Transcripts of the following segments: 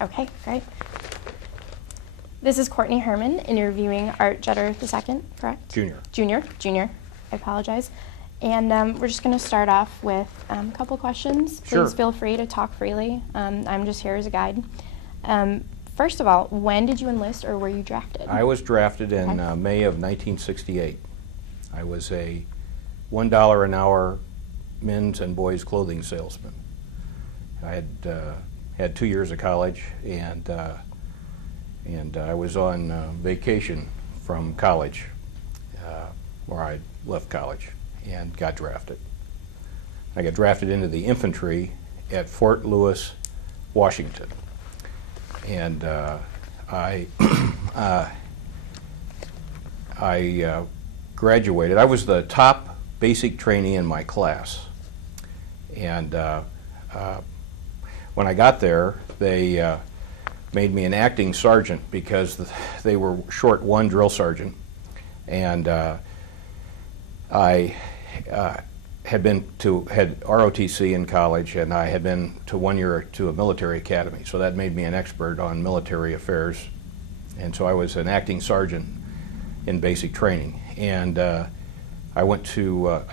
Okay, great. This is Courtney Herman interviewing Art Jetter II, correct? Junior. I apologize. And we're just going to start off with a couple questions. Sure. Please feel free to talk freely. I'm just here as a guide. First of all, when did you enlist or were you drafted? I was drafted in May of 1968. I was a $1 an hour men's and boys clothing salesman. I had 2 years of college, and I was on vacation from college, where I left college and got drafted. I got drafted into the infantry at Fort Lewis, Washington, and I graduated. I was the top basic trainee in my class, and when I got there, they made me an acting sergeant because they were short one drill sergeant, and I had ROTC in college, and I had been to 1 year to a military academy, so that made me an expert on military affairs, and so I was an acting sergeant in basic training. And I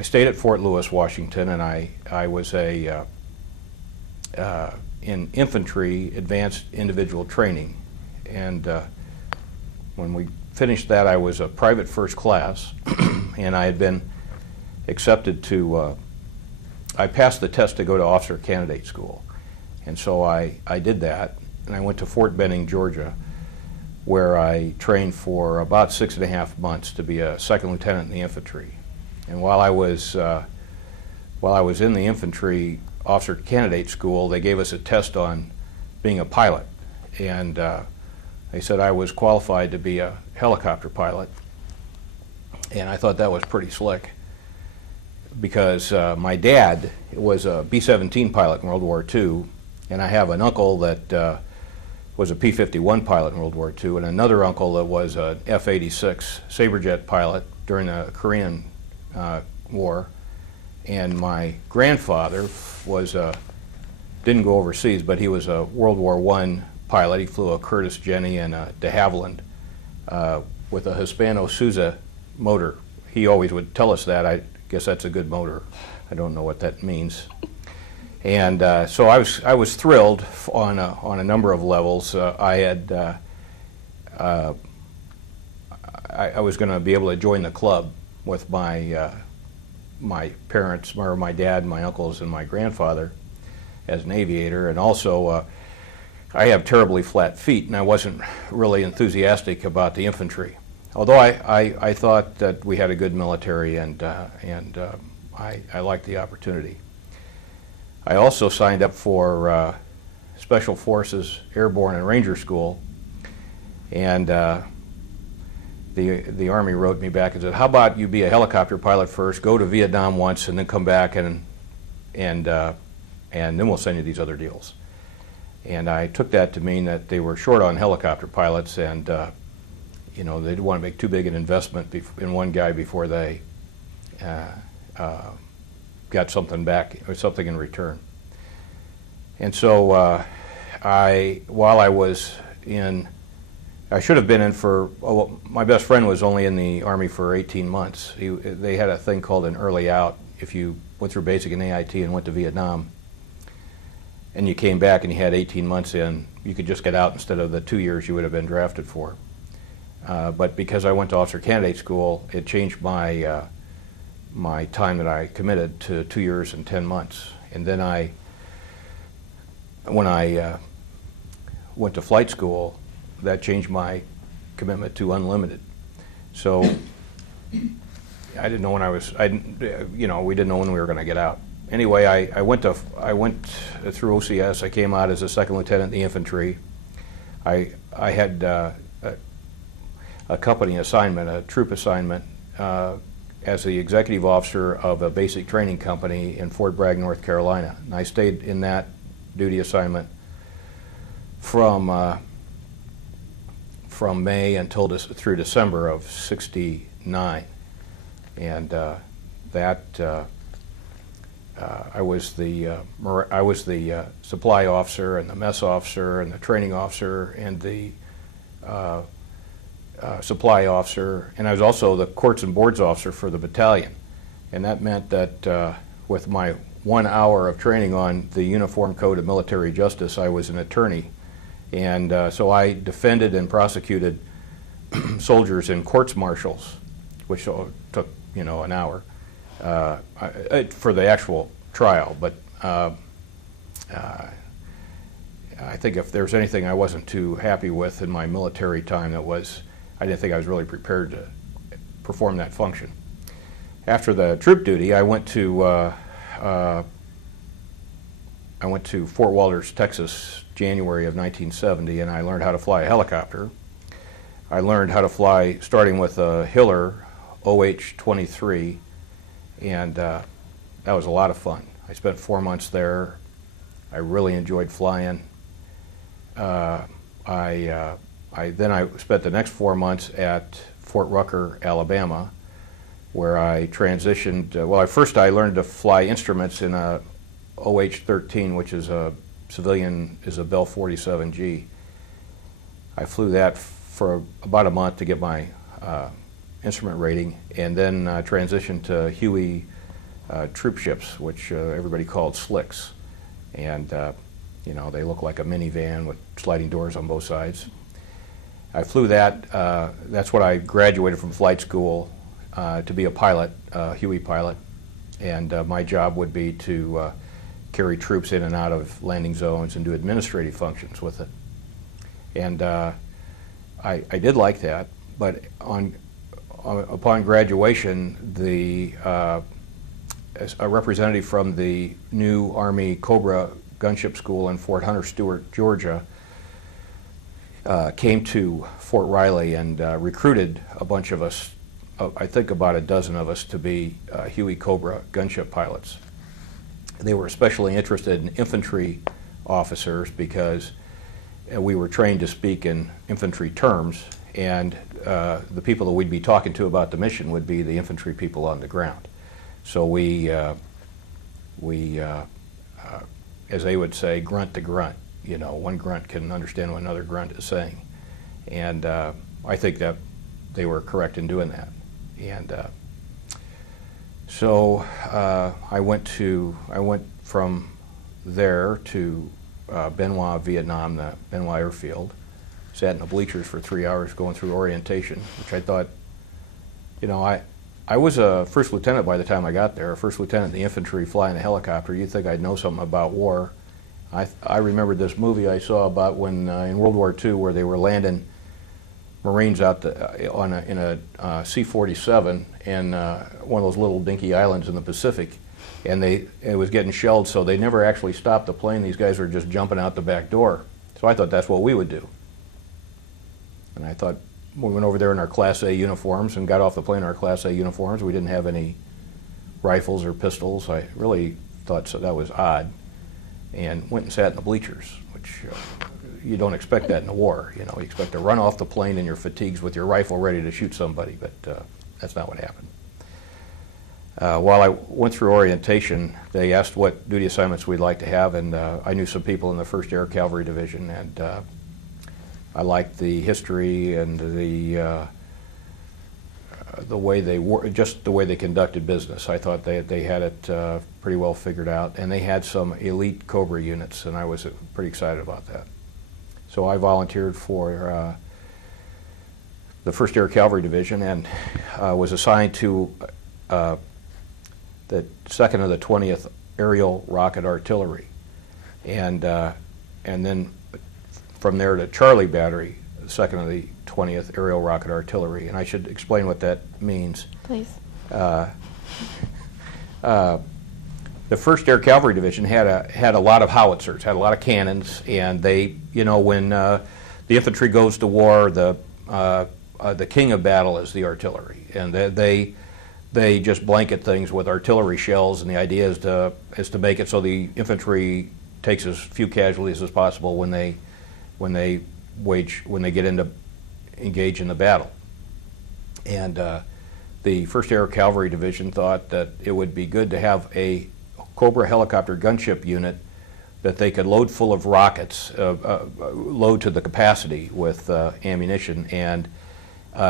stayed at Fort Lewis, Washington, and I was in infantry advanced individual training, and when we finished that, I was a private first class, and I had been accepted to, I passed the test to go to officer candidate school, and so I did that, and I went to Fort Benning, Georgia, where I trained for about 6.5 months to be a second lieutenant in the infantry. And while I was in the infantry officer candidate school, they gave us a test on being a pilot, and they said I was qualified to be a helicopter pilot, and I thought that was pretty slick because my dad was a B-17 pilot in World War II, and I have an uncle that was a P-51 pilot in World War II, and another uncle that was an F-86 Saberjet pilot during the Korean War. And my grandfather didn't go overseas, but he was a World War I pilot. He flew a Curtiss Jenny and a de Havilland with a Hispano-Suiza motor. He always would tell us that. I guess that's a good motor. I don't know what that means. And so I was thrilled on a number of levels. I was going to be able to join the club with my parents, or my dad, my uncles, and my grandfather as an aviator. And also, I have terribly flat feet, and I wasn't really enthusiastic about the infantry. Although I thought that we had a good military, and I liked the opportunity. I also signed up for Special Forces Airborne and Ranger School, and the Army wrote me back and said, "How about you be a helicopter pilot first, go to Vietnam once, and then come back, and then we'll send you these other deals." And I took that to mean that they were short on helicopter pilots, and they didn't want to make too big an investment in one guy before they got something back or something in return. And so while I was in, I should have been in for, my best friend was only in the Army for 18 months. They had a thing called an early out. If you went through basic and AIT and went to Vietnam, and you came back and you had 18 months in, you could just get out instead of the 2 years you would have been drafted for. But because I went to officer candidate school, it changed my my time that I committed to 2 years and 10 months. And then when I went to flight school, that changed my commitment to unlimited. So I didn't know when we didn't know when we were going to get out. Anyway, I went through OCS. I came out as a second lieutenant in the infantry. I had a company assignment, a troop assignment, as the executive officer of a basic training company in Fort Bragg, North Carolina. And I stayed in that duty assignment from May until through December of '69, and I was the supply officer and the mess officer and the training officer and the supply officer, and I was also the courts and boards officer for the battalion. And that meant that with my 1 hour of training on the Uniform Code of Military Justice, I was an attorney. And so I defended and prosecuted soldiers in courts-martials, which took, an hour for the actual trial. But I think if there's anything I wasn't too happy with in my military time, I didn't think I was really prepared to perform that function. After the troop duty, I went to Fort Walters, Texas, January of 1970, and I learned how to fly a helicopter. I learned how to fly starting with a Hiller OH-23, and that was a lot of fun. I spent 4 months there. I really enjoyed flying. Then I spent the next 4 months at Fort Rucker, Alabama, where I transitioned. First I learned to fly instruments in a OH-13, which is a civilian, is a Bell 47G. I flew that for about a month to get my instrument rating, and then transitioned to Huey troop ships, which everybody called slicks. And they look like a minivan with sliding doors on both sides. I flew that. That's what I graduated from flight school to be a pilot, Huey pilot. And my job would be to carry troops in and out of landing zones and do administrative functions with it. And I did like that, but upon graduation, a representative from the new Army Cobra Gunship School in Fort Hunter Stewart, Georgia, came to Fort Riley and recruited a bunch of us, I think about a dozen of us, to be Huey Cobra gunship pilots. They were especially interested in infantry officers because we were trained to speak in infantry terms, and the people that we'd be talking to about the mission would be the infantry people on the ground. So we as they would say, grunt to grunt. One grunt can understand what another grunt is saying. And I think that they were correct in doing that. And so I went from there to Benoit, Vietnam, the Benoit Airfield. Sat in the bleachers for 3 hours going through orientation, which I thought, I was a first lieutenant by the time I got there, a first lieutenant in the infantry flying a helicopter. You'd think I'd know something about war. I remembered this movie I saw about when in World War II where they were landing Marines out in a C-47 and one of those little dinky islands in the Pacific, and it was getting shelled, so they never actually stopped the plane. These guys were just jumping out the back door. So I thought that's what we would do. And I thought, we went over there in our Class A uniforms and got off the plane in our Class A uniforms. We didn't have any rifles or pistols. I really thought that was odd, and went and sat in the bleachers, which you don't expect that in a war. You expect to run off the plane in your fatigues with your rifle ready to shoot somebody, but that's not what happened. While I went through orientation, they asked what duty assignments we'd like to have, and I knew some people in the 1st Air Cavalry Division, and I liked the history and the way they were, just the way they conducted business. I thought they had it pretty well figured out, and they had some elite Cobra units, and I was pretty excited about that. So I volunteered for the 1st Air Cavalry Division and was assigned to the 2nd of the 20th Aerial Rocket Artillery, and then from there to Charlie Battery, the 2nd of the 20th Aerial Rocket Artillery. And I should explain what that means. Please. The 1st Air Cavalry Division had a lot of howitzers, had a lot of cannons, and they, when the infantry goes to war, the king of battle is the artillery, and they just blanket things with artillery shells, and the idea is to make it so the infantry takes as few casualties as possible when they engage in the battle. And the 1st Air Cavalry Division thought that it would be good to have a Cobra helicopter gunship unit that they could load full of rockets, load to the capacity with ammunition, and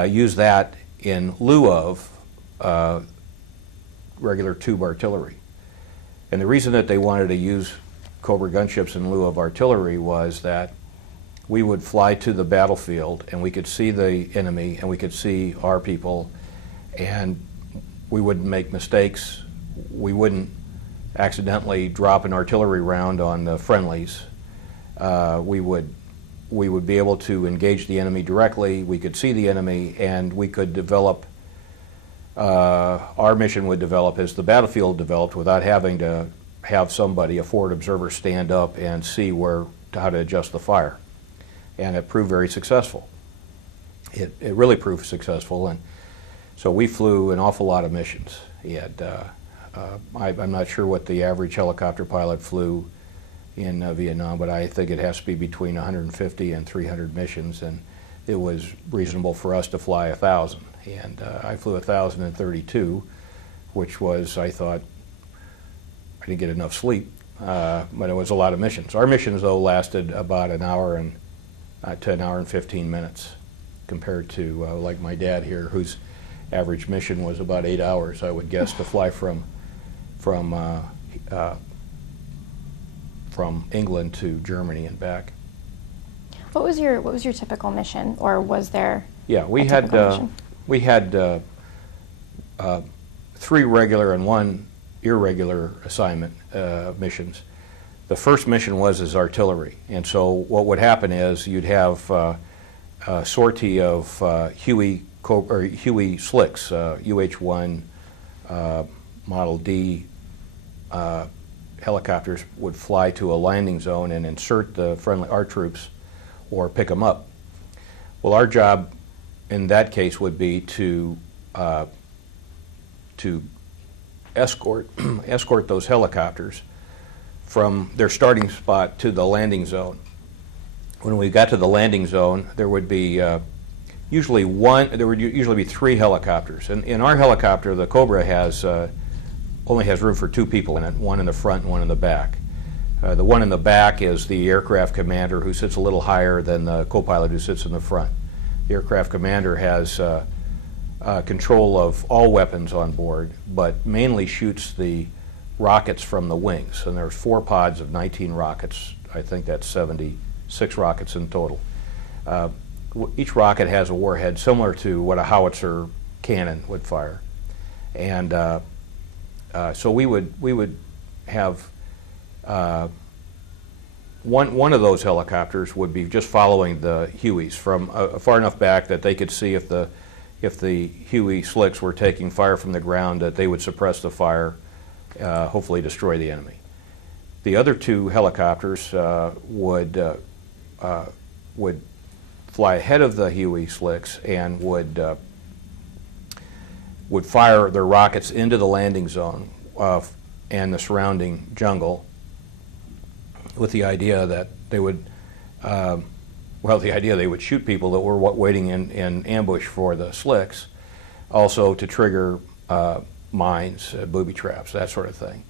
use that in lieu of regular tube artillery. And the reason that they wanted to use Cobra gunships in lieu of artillery was that we would fly to the battlefield and we could see the enemy and we could see our people, and we wouldn't make mistakes. We wouldn't accidentally drop an artillery round on the friendlies. We would be able to engage the enemy directly. We could see the enemy, and we could develop, our mission would develop as the battlefield developed without having to have somebody, a forward observer, stand up and see how to adjust the fire. And it proved very successful. It really proved successful, and so we flew an awful lot of missions. I'm not sure what the average helicopter pilot flew in Vietnam, but I think it has to be between 150 and 300 missions, and it was reasonable for us to fly 1,000. And I flew 1,032, which was, I thought, I didn't get enough sleep, but it was a lot of missions. Our missions, though, lasted about an hour to an hour and 15 minutes, compared to like my dad here, whose average mission was about 8 hours, I would guess, to fly from England to Germany and back. What was your typical mission, or was there? Yeah, we had 3 regular and 1 irregular assignment missions. The first mission was as artillery, and so what would happen is you'd have a sortie of Huey slicks, UH-1 Model D helicopters would fly to a landing zone and insert our troops or pick them up. Well, our job in that case would be to escort those helicopters from their starting spot to the landing zone. When we got to the landing zone, there would be usually be 3 helicopters. And in our helicopter, the Cobra only has room for 2 people in it, one in the front and one in the back. The one in the back is the aircraft commander, who sits a little higher than the co-pilot who sits in the front. The aircraft commander has control of all weapons on board, but mainly shoots the rockets from the wings. And there's 4 pods of 19 rockets. I think that's 76 rockets in total. Each rocket has a warhead similar to what a howitzer cannon would fire. And so we would have one of those helicopters would be just following the Hueys from far enough back that they could see if the Huey slicks were taking fire from the ground, that they would suppress the fire, hopefully destroy the enemy. The other 2 helicopters would fly ahead of the Huey slicks and would fire their rockets into the landing zone and the surrounding jungle, with the idea that they would, they would shoot people that were waiting in ambush for the slicks, also to trigger mines, booby traps, that sort of thing.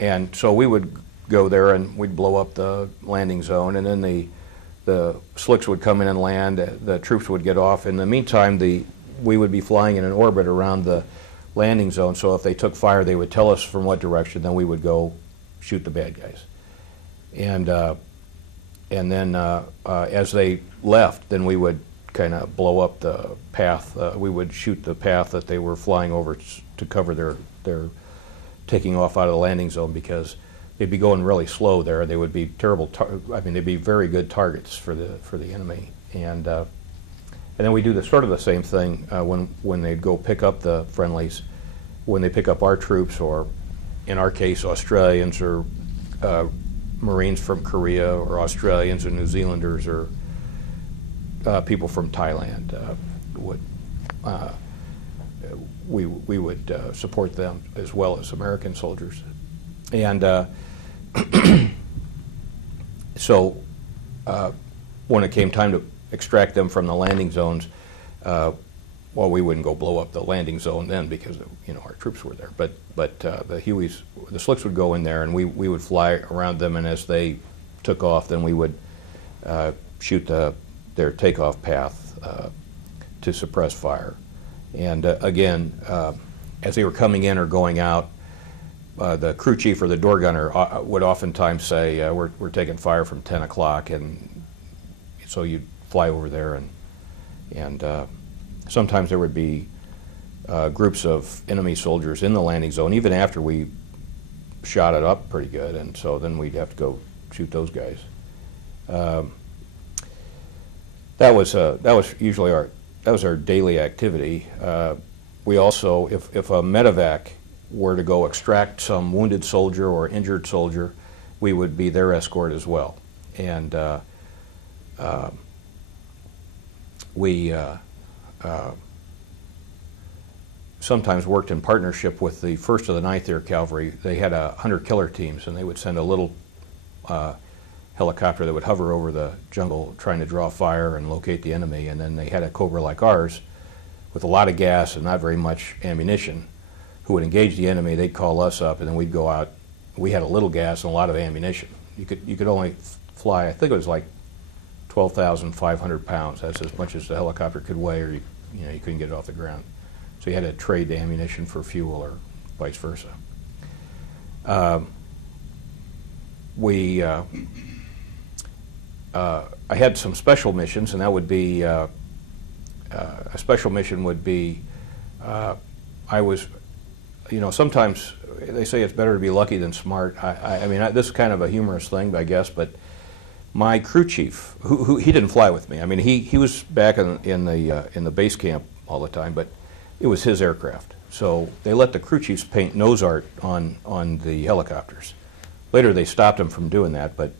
And so we would go there and we'd blow up the landing zone, and then the slicks would come in and land, the troops would get off. In the meantime, we would be flying in an orbit around the landing zone, so if they took fire, they would tell us from what direction, then we would go shoot the bad guys. And then as they left, then we would kind of blow up the path. We would shoot the path that they were flying over to cover their taking off out of the landing zone, because they'd be going really slow there. They would be terrible. They'd be very good targets for the enemy. And then we do sort of the same thing when they'd go pick up the friendlies, when they pick up our troops, or in our case, Australians or Marines from Korea, or Australians or New Zealanders, or people from Thailand we would support them as well as American soldiers. And so when it came time to extract them from the landing zones, well, we wouldn't go blow up the landing zone then because our troops were there. But the Hueys, the Slicks would go in there, and we would fly around them, and as they took off, then we would shoot their takeoff path to suppress fire. And again, as they were coming in or going out, the crew chief or the door gunner would oftentimes say, we're taking fire from 10 o'clock, and so you'd fly over there, and sometimes there would be groups of enemy soldiers in the landing zone, even after we shot it up pretty good, and so then we'd have to go shoot those guys. That was usually our daily activity. We also, if a medevac were to go extract some wounded soldier or injured soldier, we would be their escort as well. And we sometimes worked in partnership with the 1st of the 9th Air Cavalry. They had hunter-killer teams, and they would send a little helicopter that would hover over the jungle trying to draw fire and locate the enemy, and then they had a Cobra like ours with a lot of gas and not very much ammunition who would engage the enemy. They'd call us up, and then we'd go out. We had a little gas and a lot of ammunition. You could only fly, I think it was like 12,500 pounds. That's as much as the helicopter could weigh, or you couldn't get it off the ground. So you had to trade the ammunition for fuel or vice versa. I had some special missions, and that would be a special mission would be I was, sometimes they say it's better to be lucky than smart. I mean, this is kind of a humorous thing, I guess, but my crew chief, who he didn't fly with me. I mean, he was back in the base camp all the time, but it was his aircraft. So they let the crew chiefs paint nose art on the helicopters. Later, they stopped him from doing that, but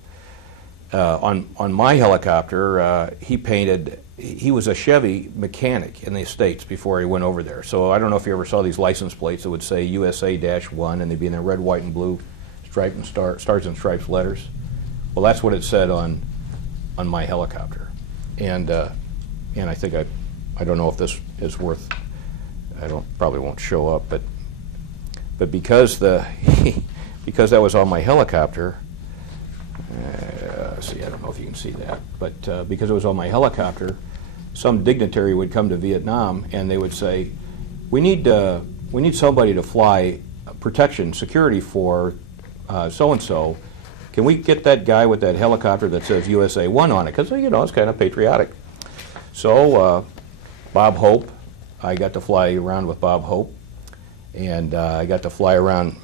on my helicopter, he painted. He was a Chevy mechanic in the States before he went over there. So I don't know if you ever saw these license plates that would say USA-1, and they'd be in the red, white, and blue striped and stars and stripes letters. Well, that's what it said on my helicopter, and I think I don't know if this is worth. Probably won't show up, but because because that was on my helicopter. See, I don't know if you can see that, but because it was on my helicopter, some dignitary would come to Vietnam and they would say, "We need somebody to fly protection, security for so and so. Can we get that guy with that helicopter that says USA-1 on it? Because it's kind of patriotic." So Bob Hope, I got to fly around with Bob Hope, and I got to fly around.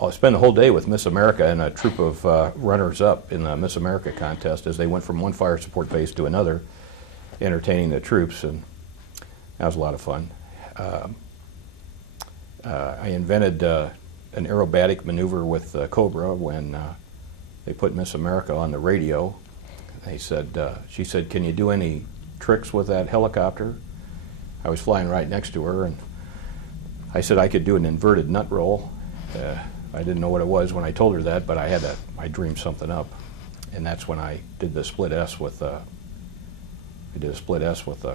I spent the whole day with Miss America and a troop of runners-up in the Miss America contest as they went from one fire support base to another, entertaining the troops, and that was a lot of fun. I invented an aerobatic maneuver with Cobra when they put Miss America on the radio. She said, "Can you do any tricks with that helicopter?" I was flying right next to her, and I said I could do an inverted nut roll. I didn't know what it was when I told her that, but I dreamed something up, and that's when I did the split S with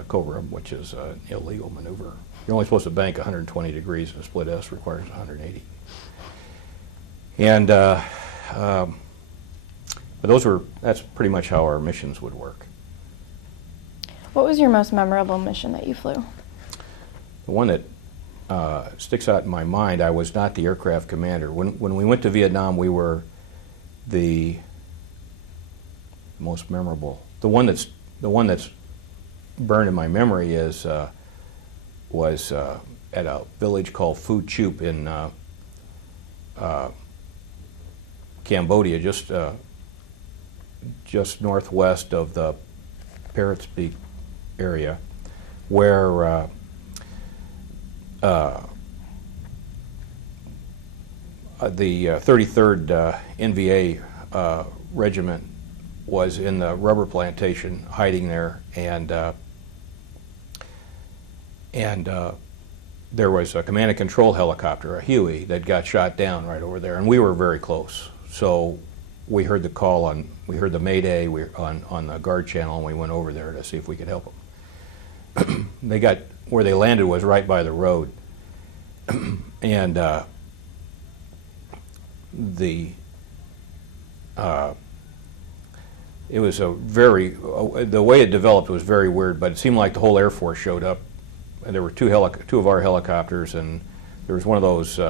Cobra, which is an illegal maneuver. You're only supposed to bank 120 degrees, and a split S requires 180. And but that's pretty much how our missions would work. What was your most memorable mission that you flew? The one that sticks out in my mind, I was not the aircraft commander. When we went to Vietnam, we were the most memorable. The one that's burned in my memory was at a village called Phu Chup in Cambodia, just northwest of the Parrots Beak area, where the 33rd NVA regiment was in the rubber plantation, hiding there, and there was a command and control helicopter, a Huey, that got shot down right over there, and we were very close. So we heard the call we heard the Mayday on the guard channel, and we went over there to see if we could help them. where they landed was right by the road, and it was a very, the way it developed was very weird, but it seemed like the whole Air Force showed up. And there were two of our helicopters, and there was one of those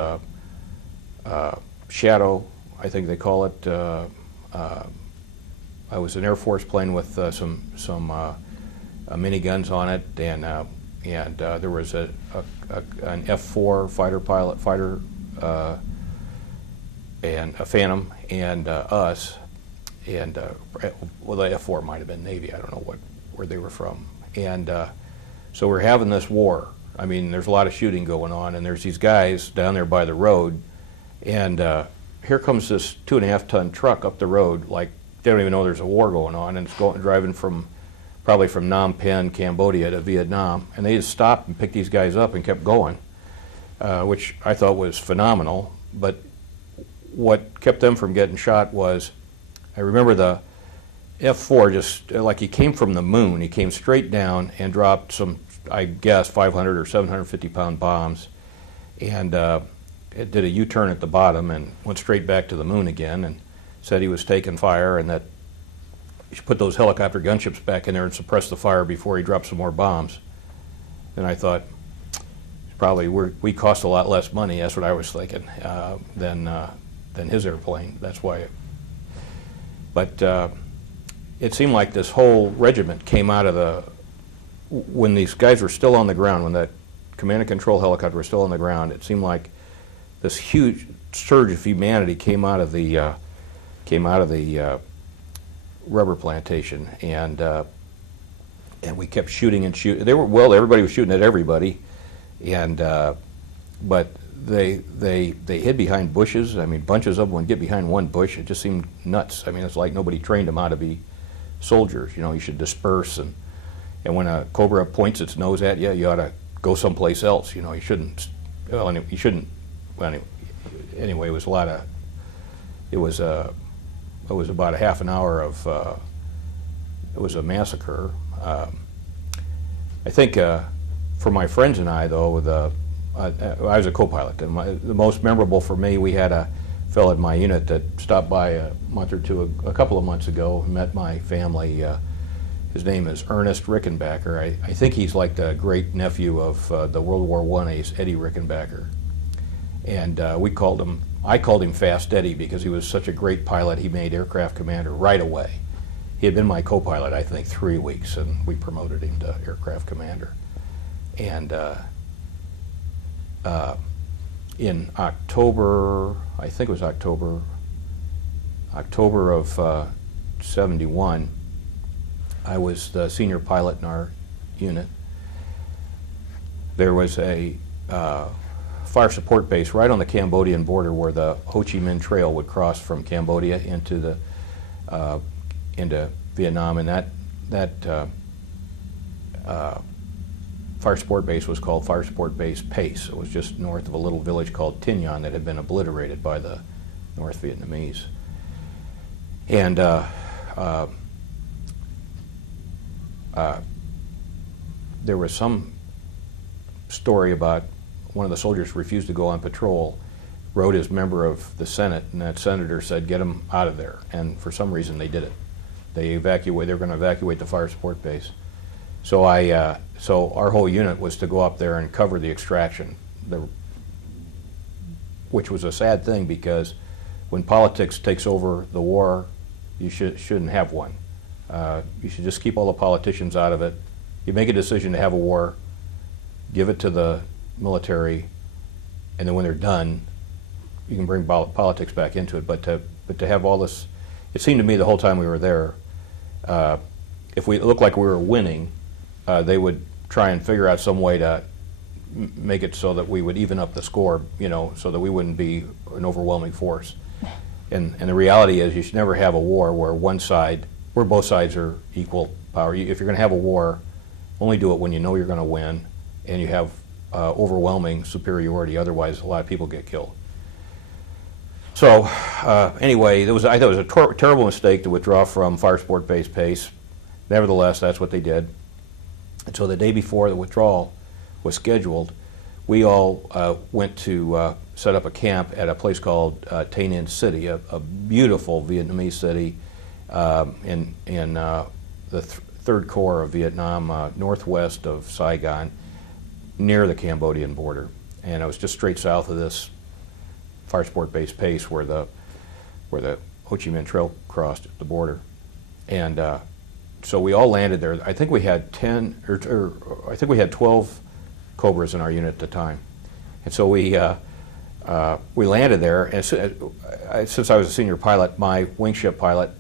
Shadow, I think they call it. I was an Air Force plane with some miniguns on it, and there was an F-4 fighter and a Phantom, and us, and well, the F-4 might have been Navy. I don't know where they were from, and so we're having this war. I mean, there's a lot of shooting going on, and there's these guys down there by the road, and here comes this 2.5-ton truck up the road, like they don't even know there's a war going on, and it's driving probably from Phnom Penh, Cambodia to Vietnam, and they just stopped and picked these guys up and kept going, which I thought was phenomenal. But what kept them from getting shot was, I remember the F-4 just, like he came from the moon, he came straight down and dropped some, I guess, 500 or 750-pound bombs, and it did a U-turn at the bottom and went straight back to the moon again, and said he was taking fire and that he should put those helicopter gunships back in there and suppress the fire before he dropped some more bombs. And I thought, probably we cost a lot less money, that's what I was thinking, than his airplane. That's why. But it seemed like this whole regiment came out of when these guys were still on the ground, when that command and control helicopter was still on the ground, it seemed like this huge surge of humanity came out of the rubber plantation, and we kept shooting and shooting. Everybody was shooting at everybody, and but they hid behind bushes. I mean, bunches of them would get behind one bush. It just seemed nuts. I mean, it's like nobody trained them how to be soldiers. You know, you should disperse, and when a Cobra points its nose at you, you ought to go someplace else. You know, you shouldn't. Well, you shouldn't. Well, anyway, it was a lot of. It was about a half an hour of. It was a massacre. I think for my friends and I, though, I was a co-pilot, and the most memorable for me, we had a fellow in my unit that stopped by a couple of months ago, and met my family. His name is Ernest Rickenbacker. I think he's like the great nephew of the World War I ace Eddie Rickenbacker, and I called him Fast Eddie because he was such a great pilot. He made aircraft commander right away. He had been my co-pilot, I think, 3 weeks, and we promoted him to aircraft commander. And in October, I think it was October of '71, I was the senior pilot in our unit. There was a fire support base right on the Cambodian border where the Ho Chi Minh Trail would cross from Cambodia into Vietnam, and that fire support base was called Fire Support Base Pace. It was just north of a little village called Tin Nhân that had been obliterated by the North Vietnamese. And there was some story about one of the soldiers refused to go on patrol, wrote his member of the Senate, and that senator said, "Get him out of there." And for some reason, they did it. They were going to evacuate the fire support base. So so our whole unit was to go up there and cover the extraction, which was a sad thing because when politics takes over the war, you shouldn't have one. You should just keep all the politicians out of it. You make a decision to have a war, give it to the military, and then when they're done, you can bring politics back into it. But to have all this, it seemed to me the whole time we were there, if we looked like we were winning, they would try and figure out some way to make it so that we would even up the score, you know, so that we wouldn't be an overwhelming force. And the reality is, you should never have a war where both sides are equal power. If you're going to have a war, only do it when you know you're going to win and you have overwhelming superiority. Otherwise, a lot of people get killed. So anyway, I thought it was a terrible mistake to withdraw from Fire Support Base Pace. Nevertheless, that's what they did. And so the day before the withdrawal, was scheduled, we all went to set up a camp at a place called Tay Ninh City, a beautiful Vietnamese city in the Third Corps of Vietnam, northwest of Saigon, near the Cambodian border. And it was just straight south of this fire sport base Pace where the Ho Chi Minh Trail crossed the border. And so we all landed there. I think we had 10, or I think we had 12 Cobras in our unit at the time. And so we landed there, and since I was a senior pilot, my Wingship pilot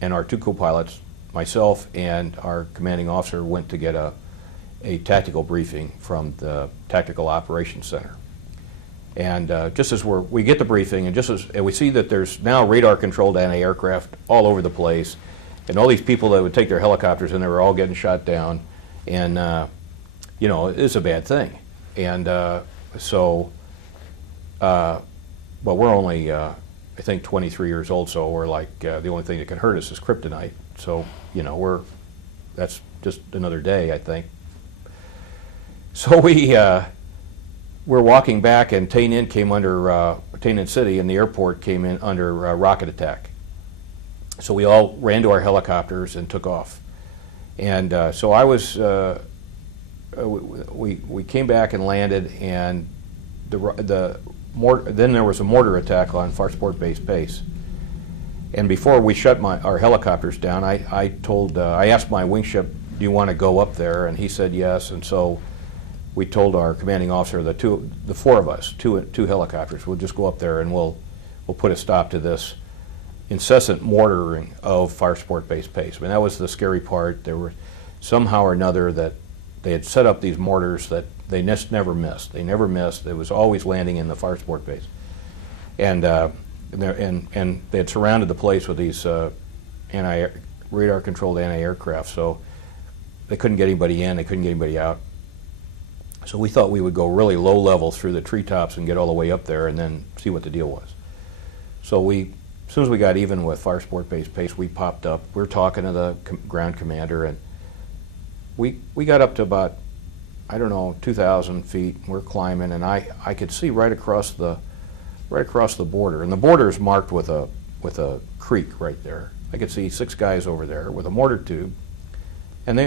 and our 2 co-pilots, myself and our commanding officer, went to get a tactical briefing from the Tactical Operations Center. And just as we get the briefing, and we see that there's now radar-controlled anti-aircraft all over the place, and all these people that would take their helicopters and they were all getting shot down, and you know, it's a bad thing. And well, we're only, I think, 23 years old, so we're like, the only thing that can hurt us is kryptonite. So, you know, that's just another day, I think. So we're walking back, and Tay Ninh came under, Tay Ninh City and the airport came in under rocket attack. So we all ran to our helicopters and took off. And so I was, we came back and landed, and then there was a mortar attack on Far Sport Base Pace. And before we shut our helicopters down, I asked my Wingship, do you want to go up there? And he said yes. And so we told our commanding officer, the 4 of us, two helicopters, we'll just go up there and we'll put a stop to this incessant mortaring of Fire Sport Base Pace. I mean, that was the scary part. There were somehow or another that they had set up these mortars that they never missed. They never missed. It was always landing in the Fire Sport Base. And they had surrounded the place with these radar-controlled anti-aircraft, so they couldn't get anybody in, they couldn't get anybody out. So we thought we would go really low level through the treetops and get all the way up there and then see what the deal was. So as soon as we got even with Fire Sport Base Pace, we popped up. We were talking to the ground commander, and we got up to about, I don't know, 2,000 feet. We're climbing, and I could see right across the border, and the border is marked with a creek right there. I could see 6 guys over there with a mortar tube, and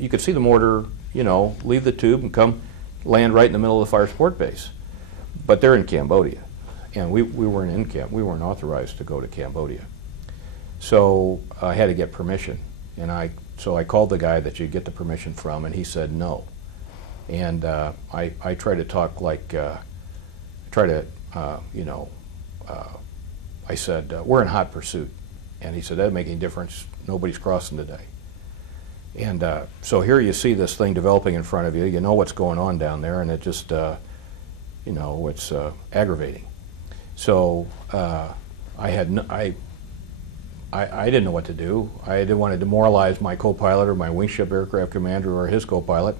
you could see the mortar, you know, leave the tube and come land right in the middle of the Fire Sport Base. But they're in Cambodia, and we weren't in camp. We weren't authorized to go to Cambodia. So I had to get permission, and so I called the guy that you get the permission from, and he said no. And I tried to talk like, you know, I said, we're in hot pursuit. And he said, that doesn't make any difference. Nobody's crossing today. And so here you see this thing developing in front of you. You know what's going on down there, and it just, you know, it's aggravating. So I didn't know what to do. I didn't want to demoralize my co-pilot or my Wingship aircraft commander or his co-pilot.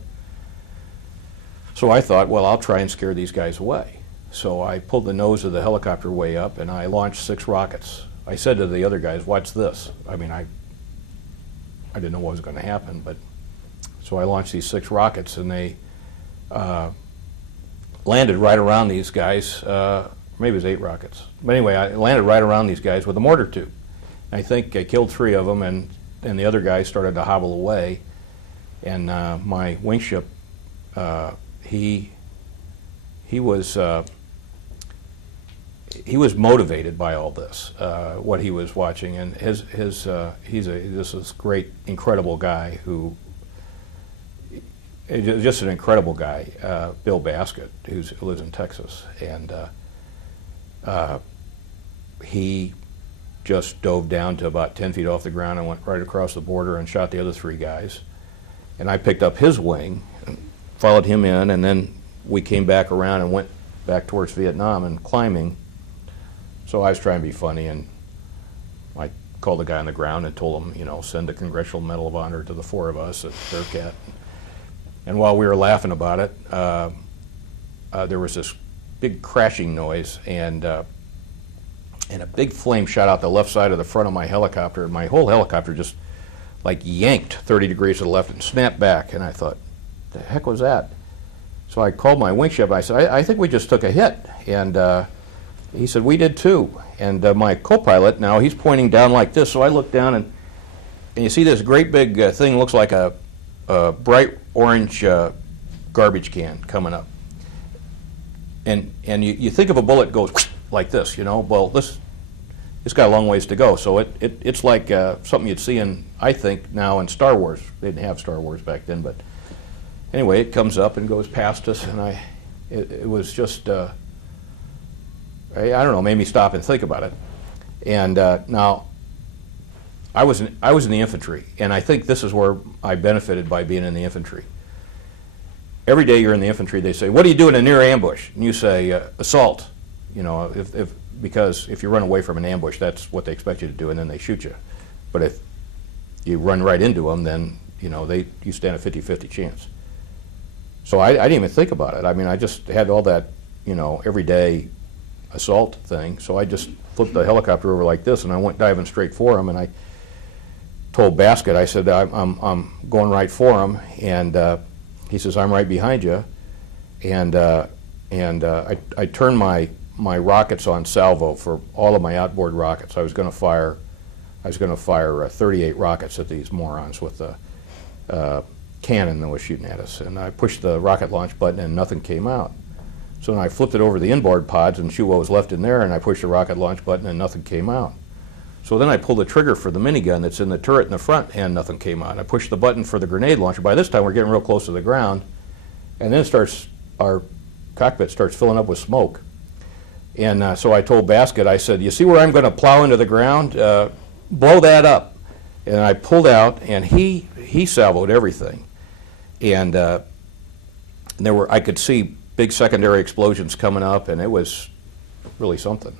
So I thought, well, I'll try and scare these guys away. So I pulled the nose of the helicopter way up, and I launched 6 rockets. I said to the other guys, watch this. I mean, I didn't know what was going to happen, but so I launched these 6 rockets, and they landed right around these guys. Maybe it was 8 rockets. But anyway, I landed right around these guys with a mortar tube. I think I killed 3 of them, and the other guy started to hobble away. And my Wingship, he was motivated by all this, what he was watching, and he's this great, incredible guy who, just an incredible guy, Bill Baskett, who lives in Texas, and he just dove down to about 10 feet off the ground and went right across the border and shot the other 3 guys. And I picked up his wing and followed him in, and then we came back around and went back towards Vietnam and climbing. So I was trying to be funny, and I called the guy on the ground and told him, you know, send the Congressional Medal of Honor to the 4 of us at Bearcat. And while we were laughing about it, there was this big crashing noise, and a big flame shot out the left side of the front of my helicopter, and my whole helicopter just like yanked 30 degrees to the left and snapped back, and I thought, the heck was that? So I called my wing ship. I said, I think we just took a hit. And he said, we did too. And my co-pilot, now he's pointing down like this, so I look down and you see this great big thing, looks like a bright orange garbage can coming up. And you think of a bullet goes like this, you know. Well, it's got a long ways to go. So it's like something you'd see in, I think, now in Star Wars. They didn't have Star Wars back then, but anyway, it comes up and goes past us, and it was just, I don't know, made me stop and think about it. And now, I was in the infantry, and I think this is where I benefited by being in the infantry. Every day you're in the infantry, they say, what do you do in a near ambush? And you say, assault. You know, because if you run away from an ambush, that's what they expect you to do, and then they shoot you. But if you run right into them, then, you know, you stand a 50-50 chance. So I didn't even think about it. I mean, I just had all that, you know, everyday assault thing. So I just flipped the helicopter over like this, and I went diving straight for him, and I told Basket, I said, I'm going right for him, and he says, I'm right behind you, and I turned my rockets on salvo for all of my outboard rockets. I was going to fire 38 rockets at these morons with a cannon that was shooting at us, and I pushed the rocket launch button and nothing came out. So then I flipped it over the inboard pods and shoot what was left in there, and I pushed the rocket launch button and nothing came out. So then I pulled the trigger for the minigun that's in the turret in the front, and nothing came out. I pushed the button for the grenade launcher. By this time, we're getting real close to the ground, and then our cockpit starts filling up with smoke. And so I told Basket, I said, you see where I'm going to plow into the ground? Blow that up. And I pulled out, and he salvoed everything. And I could see big secondary explosions coming up, and it was really something.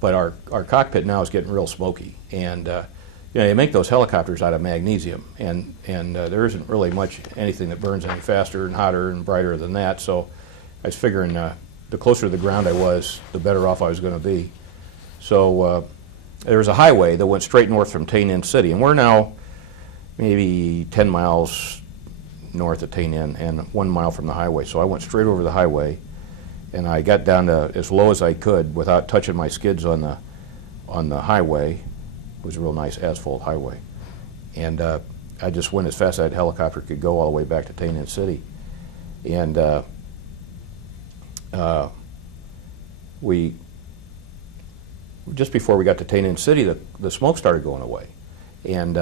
But our cockpit now is getting real smoky, and you know, you make those helicopters out of magnesium, and there isn't really much anything that burns any faster and hotter and brighter than that. So I was figuring the closer to the ground I was, the better off I was going to be. So there was a highway that went straight north from Tainan City, and we're now maybe 10 miles north of Tainan and 1 mile from the highway. So I went straight over the highway, and I got down to as low as I could without touching my skids on the highway. It was a real nice asphalt highway. And I just went as fast as that helicopter could go all the way back to Tainan City. And just before we got to Tainan City, the smoke started going away. And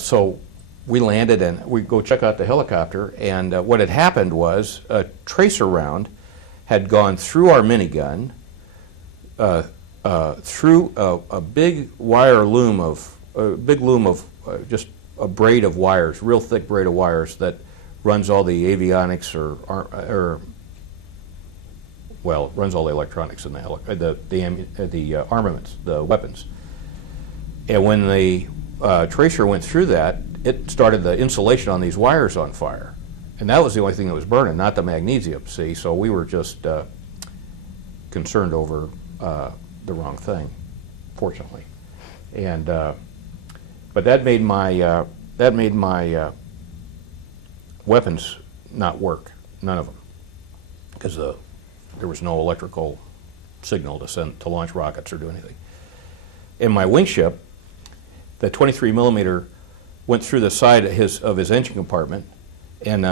so we landed and we go check out the helicopter, and what had happened was a tracer round had gone through our minigun, through a big wire loom of just a braid of wires, real thick braid of wires that runs all the avionics runs all the electronics in the armaments, the weapons. And when the tracer went through that, it started the insulation on these wires on fire. And that was the only thing that was burning, not the magnesium, see? So we were just concerned over the wrong thing, fortunately. And but that made my weapons not work, none of them, because there was no electrical signal to launch rockets or do anything. In my wing ship, the 23 millimeter went through the side of his engine compartment, and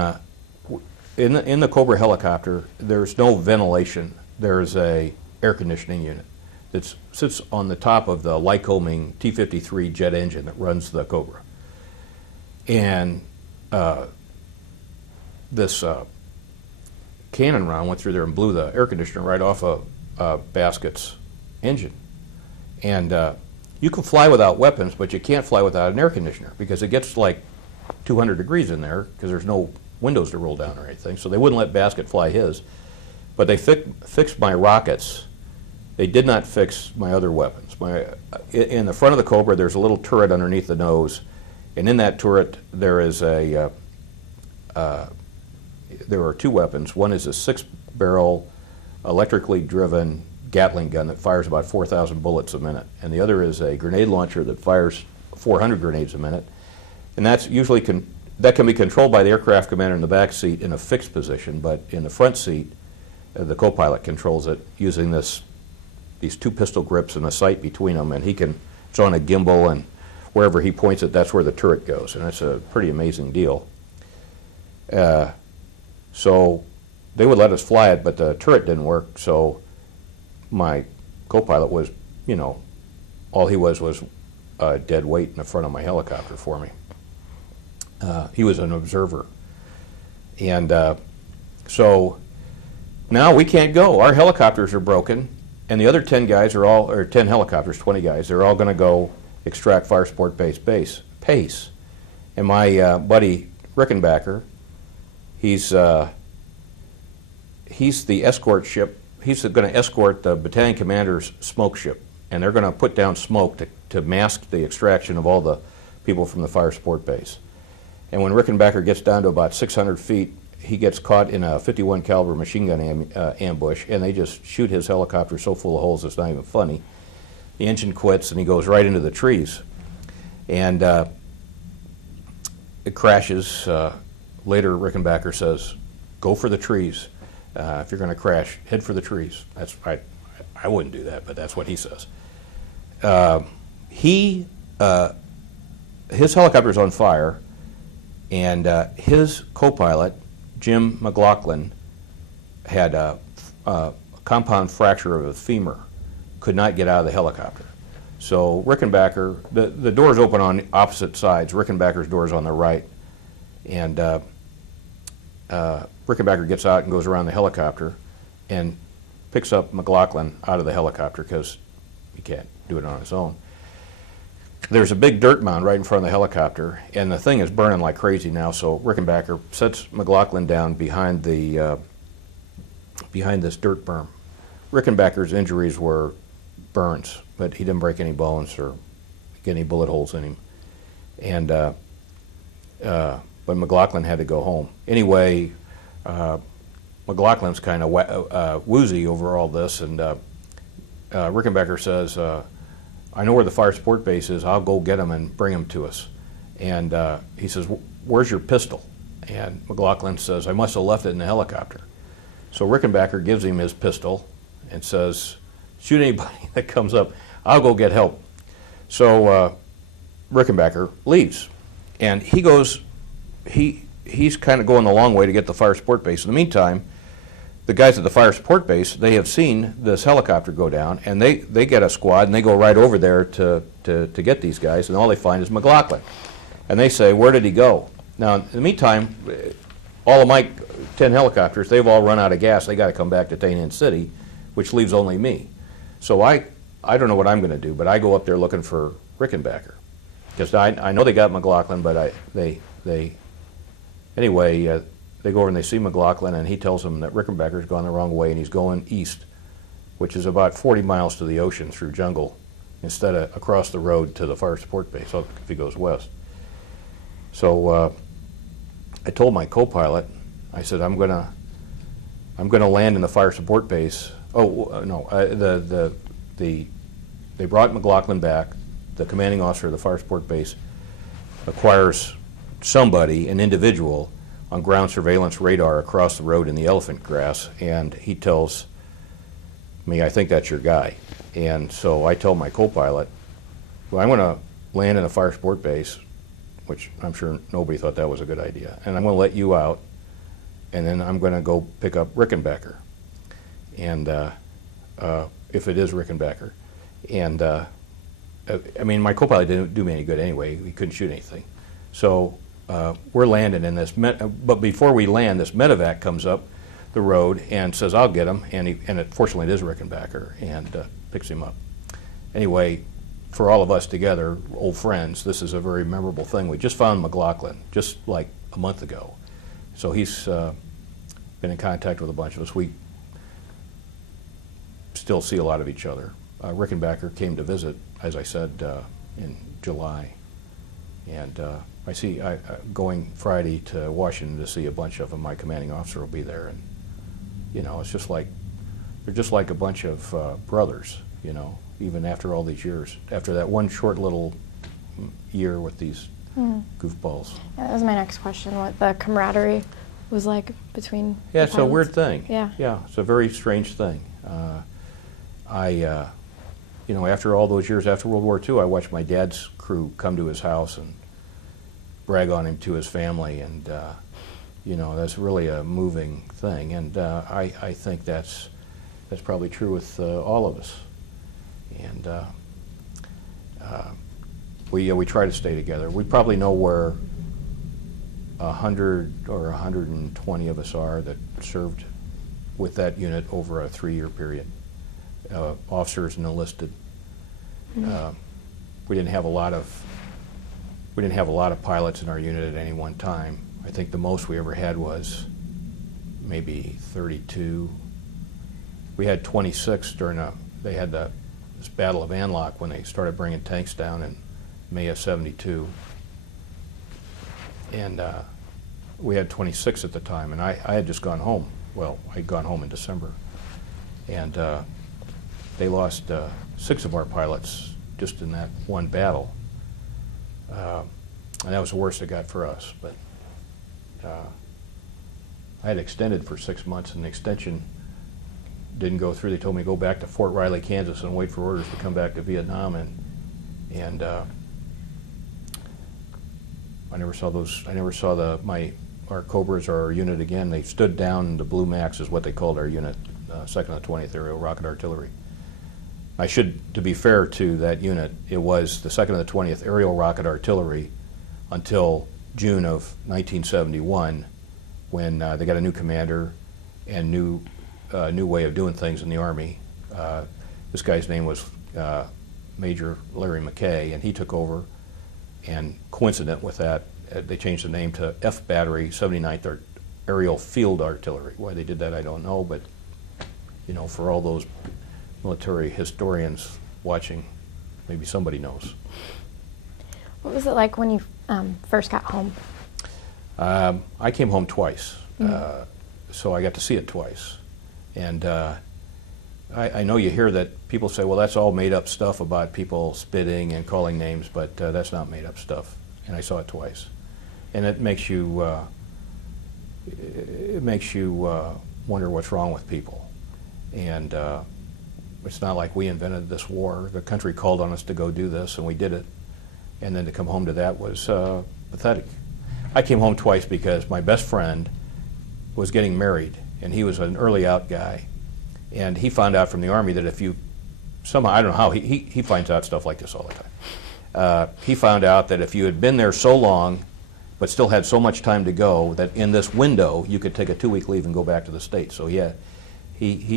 in the Cobra helicopter, there's no ventilation. There's a air conditioning unit that sits on the top of the Lycoming T-53 jet engine that runs the Cobra. And this cannon round went through there and blew the air conditioner right off of Basket's engine. And you can fly without weapons, but you can't fly without an air conditioner because it gets like 200 degrees in there because there's no windows to roll down or anything. So they wouldn't let Basket fly his. But they fixed my rockets. They did not fix my other weapons. In the front of the Cobra, there's a little turret underneath the nose, and in that turret there is there are two weapons. One is a 6-barrel electrically driven Gatling gun that fires about 4,000 bullets a minute, and the other is a grenade launcher that fires 400 grenades a minute, and that's usually that can be controlled by the aircraft commander in the back seat in a fixed position, but in the front seat, the co-pilot controls it using these two pistol grips and a sight between them, and it's on a gimbal, and wherever he points it, that's where the turret goes, and it's a pretty amazing deal. So they would let us fly it, but the turret didn't work, so my co-pilot was, all he was a dead weight in the front of my helicopter for me. He was an observer. And so now we can't go. Our helicopters are broken, and the other 10 guys or 10 helicopters, 20 guys, they're all going to go extract Fire Sport Base Pace. And my buddy Rickenbacker, he's the escort ship. He's going to escort the battalion commander's smoke ship, and they're going to put down smoke to mask the extraction of all the people from the Fire Sport Base. And when Rickenbacker gets down to about 600 feet, he gets caught in a 51 caliber machine gun ambush, and they just shoot his helicopter so full of holes it's not even funny. The engine quits, and he goes right into the trees. And it crashes. Later, Rickenbacker says, "Go for the trees. If you're going to crash, head for the trees." I wouldn't do that, but that's what he says. His helicopter's on fire, and his co-pilot, Jim McLaughlin, had a compound fracture of the femur, could not get out of the helicopter. So Rickenbacker, the doors open on opposite sides. Rickenbacker's door's on the right, and Rickenbacker gets out and goes around the helicopter and picks up McLaughlin out of the helicopter because he can't do it on his own. There's a big dirt mound right in front of the helicopter, and the thing is burning like crazy now, so Rickenbacker sets McLaughlin down behind this dirt berm. Rickenbacker's injuries were burns, but he didn't break any bones or get any bullet holes in him. And but McLaughlin had to go home. Anyway, McLaughlin's kind of woozy over all this, and Rickenbacker says, "I know where the Fire Sport Base is. I'll go get him and bring him to us." And he says, "Where's your pistol?" And McLaughlin says, "I must have left it in the helicopter." So Rickenbacker gives him his pistol and says, "Shoot anybody that comes up. I'll go get help." So Rickenbacker leaves, and he goes. He's kind of going the long way to get the Fire Sport Base. In the meantime, the guys at the Fire Sport Base, they have seen this helicopter go down, and they get a squad, and they go right over there to get these guys, and all they find is McLaughlin. And they say, "Where did he go?" Now, in the meantime, all of my 10 helicopters, they've all run out of gas. They got to come back to Tainan City, which leaves only me. So I don't know what I'm going to do, but I go up there looking for Rickenbacker. Because I know they got McLaughlin, but anyway, they go over and they see McLaughlin, and he tells them that Rickenbacker's gone the wrong way and he's going east, which is about 40 miles to the ocean through jungle, instead of across the road to the Fire Support Base if he goes west. So I told my co-pilot, I said, I'm gonna land in the Fire Support Base. Oh no, they brought McLaughlin back. The commanding officer of the Fire Support Base acquires somebody, an individual, on ground surveillance radar across the road in the elephant grass, and he tells me, "I think that's your guy." And so I told my co-pilot, "Well, I'm going to land in a Fire Support Base," which I'm sure nobody thought that was a good idea, "and I'm going to let you out, and then I'm going to go pick up Rickenbacker, and if it is Rickenbacker." And I mean, my co-pilot didn't do me any good anyway. He couldn't shoot anything. So we're landing in this, but before we land, this medevac comes up the road and says, "I'll get him," and fortunately it is Rickenbacker, and picks him up. Anyway, for all of us together, old friends, this is a very memorable thing. We just found McLaughlin just like a month ago. So he's been in contact with a bunch of us. We still see a lot of each other. Rickenbacker came to visit, as I said, in July. And I see, going Friday to Washington to see a bunch of them. My commanding officer will be there. And, you know, it's just like, they're just like a bunch of brothers, you know, even after all these years. After that one short little year with these goofballs. Yeah, that was my next question, what the camaraderie was like between Yeah, the it's a weird pilots. thing. Yeah. Yeah, it's a very strange thing. You know, after all those years after World War II, I watched my dad's crew come to his house and brag on him to his family, and you know, that's really a moving thing. And I think that's probably true with all of us. And we try to stay together. We probably know where 100 or 120 of us are that served with that unit over a 3-year period. Officers and enlisted. We didn't have a lot of pilots in our unit at any one time. I think the most we ever had was maybe 32. We had 26 during they had this Battle of Anlock when they started bringing tanks down in May of '72, and we had 26 at the time, and I had just gone home. Well, I'd gone home in December, and they lost 6 of our pilots just in that one battle, and that was the worst it got for us. But I had extended for 6 months, and the extension didn't go through. They told me to go back to Fort Riley, Kansas, and wait for orders to come back to Vietnam, and I never saw those. I never saw our Cobras or our unit again. They stood down. The Blue Max is what they called our unit, 2nd and 20th Aerial Rocket Artillery. To be fair to that unit, it was the 2nd and the 20th Aerial Rocket Artillery until June of 1971, when they got a new commander and new way of doing things in the Army. This guy's name was Major Larry McKay, and he took over. And coincident with that, they changed the name to F Battery 79th Aerial Field Artillery. Why they did that, I don't know, but you know, for all those military historians watching, maybe somebody knows. What was it like when you first got home? I came home twice, so I got to see it twice. And I know you hear that people say, well, that's all made up stuff about people spitting and calling names, but that's not made up stuff. And I saw it twice. And it makes you wonder what's wrong with people. And it's not like we invented this war. The country called on us to go do this, and we did it. And then to come home to that was pathetic. I came home twice because my best friend was getting married, and he was an early out guy. And he found out from the Army that if you somehow, I don't know how, he finds out stuff like this all the time. He found out that if you had been there so long but still had so much time to go, that in this window you could take a 2-week leave and go back to the States. So he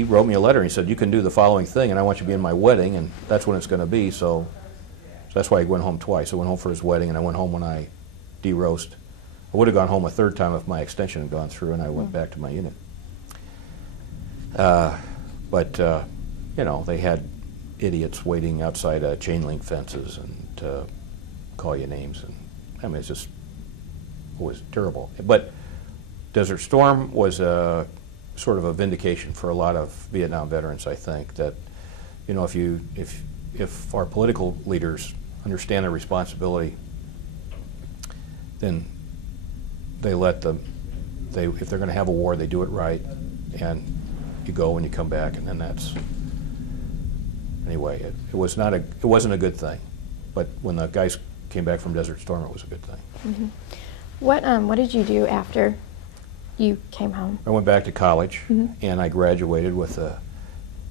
wrote me a letter and he said, you can do the following thing, and I want you to be in my wedding, and that's when it's going to be. So that's why he went home twice. I went home for his wedding, and I went home when I de-roast. I would have gone home a 3rd time if my extension had gone through and I went back to my unit. But you know, they had idiots waiting outside chain link fences and to call you names, and I mean, it was terrible. But Desert Storm was sort of a vindication for a lot of Vietnam veterans. I think that, you know, if our political leaders understand their responsibility, then they let them. If they're going to have a war, they do it right, and you go and you come back, and then that's. Anyway, it wasn't a good thing, but when the guys came back from Desert Storm, it was a good thing. Mm-hmm. What did you do after you came home? I went back to college, mm-hmm. and I graduated with a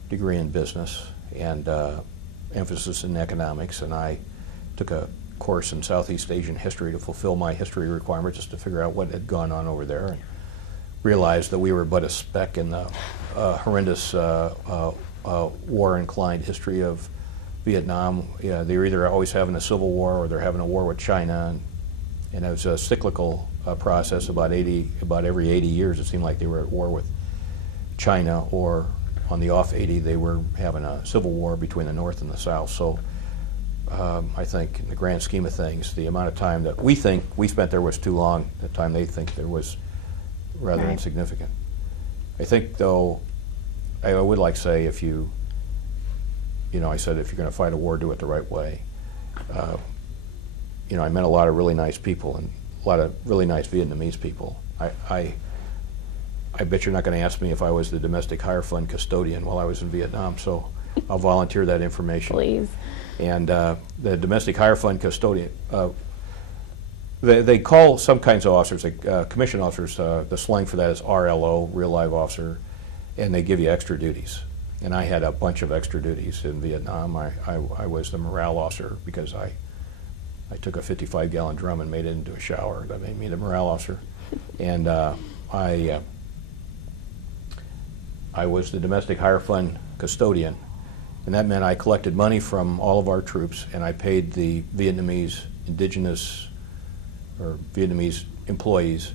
degree in business and emphasis in economics, and I took a course in Southeast Asian history to fulfill my history requirements, just to figure out what had gone on over there, and realized that we were but a speck in the horrendous war-inclined history of Vietnam. Yeah, they're either always having a civil war or they're having a war with China, and it was a cyclical process. About every 80 years, it seemed like they were at war with China, or on the off 80, they were having a civil war between the North and the South. So I think in the grand scheme of things, the amount of time that we think we spent there was too long. The time they think there was rather right. insignificant. I think, though, I would like to say, if you know, I said if you're going to fight a war, do it the right way. I met a lot of really nice people and a lot of really nice Vietnamese people. I bet you're not going to ask me if I was the domestic hire fund custodian while I was in Vietnam, so I'll volunteer that information. Please. And the domestic hire fund custodian, they call some kinds of officers, like commission officers, the slang for that is RLO, real live officer, and they give you extra duties. And I had a bunch of extra duties in Vietnam. I was the morale officer because I took a 55-gallon drum and made it into a shower. That made me the morale officer. And I was the domestic hire fund custodian, and that meant I collected money from all of our troops, and I paid the Vietnamese indigenous or Vietnamese employees.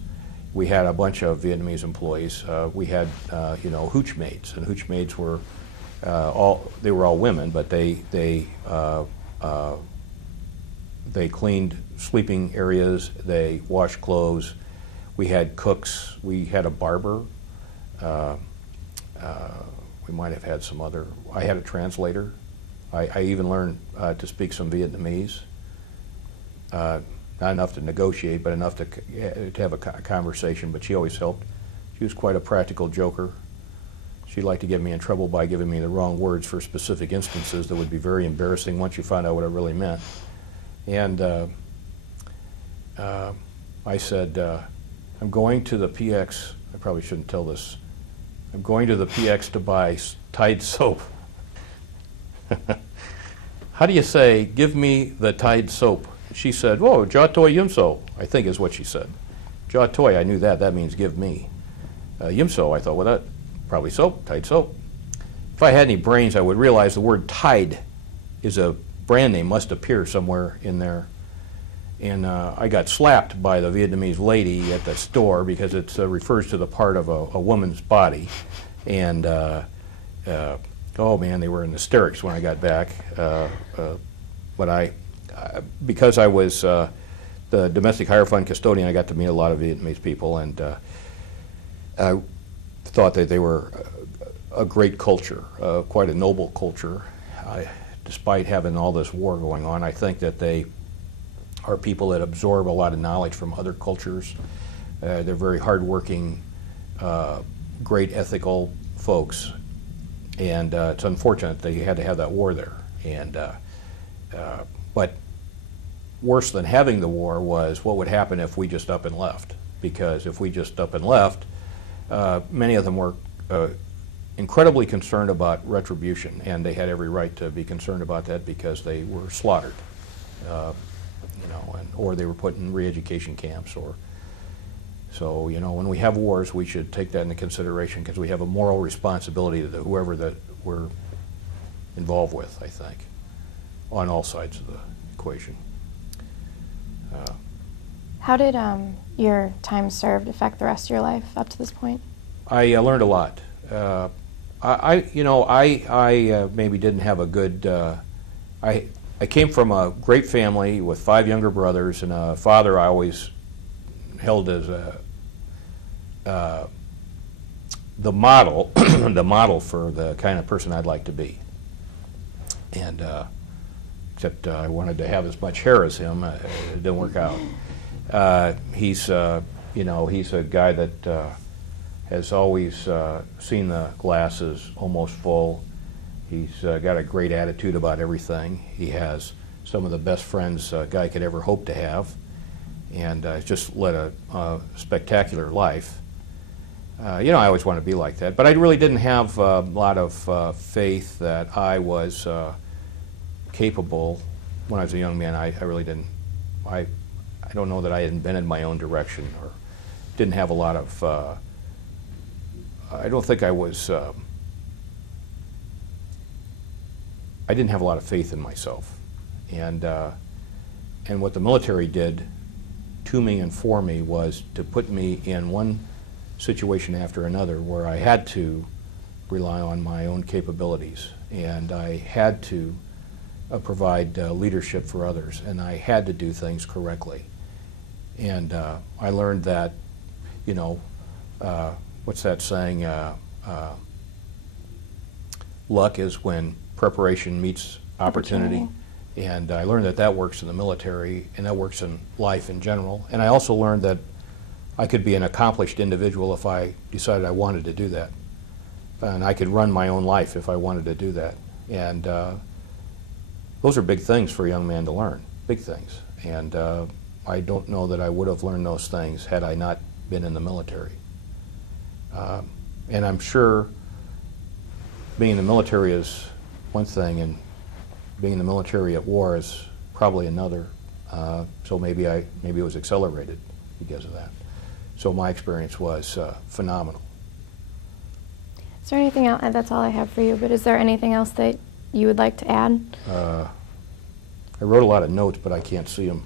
We had a bunch of Vietnamese employees. We had, hooch maids, and hooch maids were they were all women, but they cleaned sleeping areas, they washed clothes. We had cooks. We had a barber. We might have had some other. I had a translator. I even learned to speak some Vietnamese. Not enough to negotiate, but enough to have a conversation. But she always helped. She was quite a practical joker. She liked to get me in trouble by giving me the wrong words for specific instances that would be very embarrassing once you found out what it really meant. And I said, I'm going to the PX. I probably shouldn't tell this. I'm going to the PX to buy Tide soap. How do you say, give me the Tide soap? She said, whoa, Ja Toi Yum So, I think is what she said. Ja Toi, I knew that. That means give me. Yum So, I thought, well, that probably soap, Tide soap. If I had any brains, I would realize the word Tide is a brand name, must appear somewhere in there. And I got slapped by the Vietnamese lady at the store because it refers to the part of a woman's body. And oh man, they were in hysterics when I got back. But because I was the domestic hire fund custodian, I got to meet a lot of Vietnamese people, and I thought that they were a great culture, quite a noble culture. Despite having all this war going on, I think that they are people that absorb a lot of knowledge from other cultures. They're very hardworking, great ethical folks, and it's unfortunate they had to have that war there. And but worse than having the war was what would happen if we just up and left. Because if we just up and left, many of them were incredibly concerned about retribution, and they had every right to be concerned about that because they were slaughtered. Or they were put in re-education camps. So, when we have wars, we should take that into consideration because we have a moral responsibility to whoever that we're involved with, I think, on all sides of the equation. How did your time served affect the rest of your life up to this point? I learned a lot. I maybe didn't have a good. I came from a great family with 5 younger brothers and a father I always held as the model, the model for the kind of person I'd like to be. And except I wanted to have as much hair as him. It didn't work out. He's a guy that has always seen the glass as almost full. He's got a great attitude about everything. He has some of the best friends a guy could ever hope to have, and just led a spectacular life. I always want to be like that, but I really didn't have a lot of faith that I was capable when I was a young man. I really didn't. I don't know that I invented my own direction or didn't have a lot of. I don't think I was. I didn't have a lot of faith in myself, and what the military did to me and for me was to put me in one situation after another where I had to rely on my own capabilities, and I had to provide leadership for others, and I had to do things correctly. And I learned that, what's that saying? Luck is when preparation meets opportunity. And I learned that that works in the military, and that works in life in general. And I also learned that I could be an accomplished individual if I decided I wanted to do that. And I could run my own life if I wanted to do that. And those are big things for a young man to learn, big things. And I don't know that I would have learned those things had I not been in the military. And I'm sure being in the military is one thing, and being in the military at war is probably another. So maybe it was accelerated because of that. So my experience was phenomenal. Is there anything else? That's all I have for you, but is there anything else that you would like to add? I wrote a lot of notes, but I can't see them.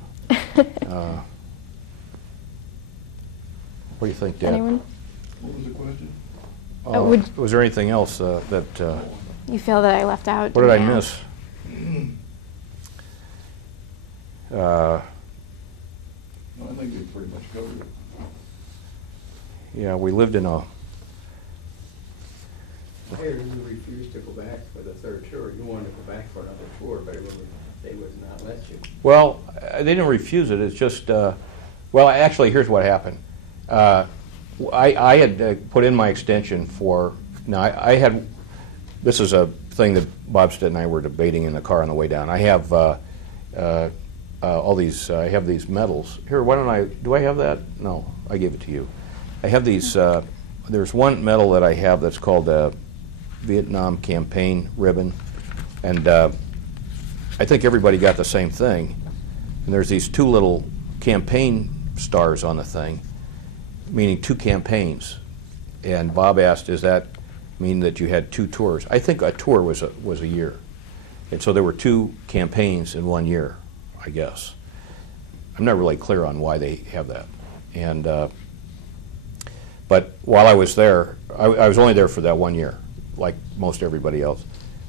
What do you think, Dad? Anyone? What was the question? Was there anything else that... you feel that I left out? What did I miss? No, I think we pretty much covered it. Yeah, we lived in a... I heard you refused to go back for the third tour. You wanted to go back for another tour, but they would not let you. Well, they didn't refuse it. It's just... well, actually, here's what happened. I had put in my extension for... Now, I had... This is a thing that Bobstead and I were debating in the car on the way down. I have all these... I have these medals. Here, why don't I... Do I have that? No, I gave it to you. I have these... there's one medal that I have that's called a Vietnam Campaign Ribbon. And I think everybody got the same thing. And there's these two little campaign stars on the thing, meaning two campaigns. And Bob asked, does that mean that you had two tours? I think a tour was a year. And so there were two campaigns in 1 year, I guess. I'm not really clear on why they have that. And but while I was there, I was only there for that 1 year, like most everybody else.